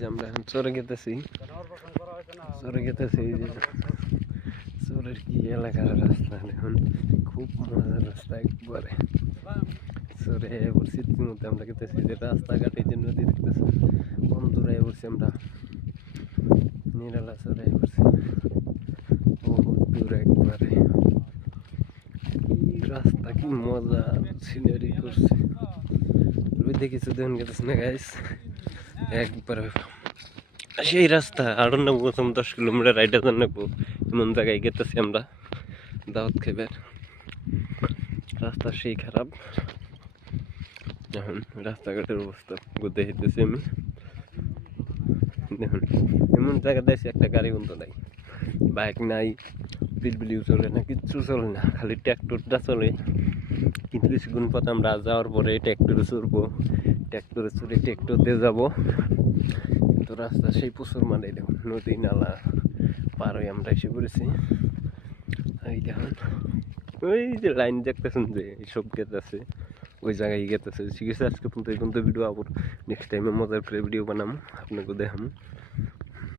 যে আমরা এখন চরে গেতেছি এই যে চরের কি এলাকার রাস্তা এখন খুব মজার রাস্তা একবারে চরে পড়ছি মধ্যে আমরা গেতেছি যে রাস্তাঘাট এই যে নদী দেখতেছি কম দূরে পড়ছি আমরা নিরালা চরে পড়ছি বহুত দূরে একবারে কি রাস্তা কি মজা সিনারি করছে ওইদিকে কিছু দেখুন গেতেছি না গাইস একবারে সেই রাস্তা আরো না প্রথম 10 কিলোমিটার রাইডার নেবো এমন জায়গায় গেতেছি আমরা দাওয়াত খাইবে রাস্তা সেই খারাপ এখন রাস্তাঘাটের অবস্থা দেখতেছি আমি দেখুন এমন জায়গা দেখছি একটা গাড়ি বন্ধ নাই বাইক নাই পিলপিলিও চলে না কিচ্ছু চলে না খালি ট্র্যাক্টরটা চলে কিন্তু কিছুক্ষণ পথ আমরা যাওয়ার পরে ট্র্যাক্টরে চড়বো ট্র্যাক্টরে চড়ে ট্র্যাক্টর দিয়ে যাবো তো রাস্তা সেই প্রচুর মানে দেখুন নদী নালা পার হয়ে আমরা এসে পড়েছি এই দেখুন ওই যে লাইন দেখতেছেন যে এইসব গেট আছে ওই জায়গায় গেতেছে ঠিক আছে আজকে পর্যন্ত এই পর্যন্ত ভিডিও আবার নেক্সট টাইমে মজার করে ভিডিও বানাবো আপনাকে দেখাবো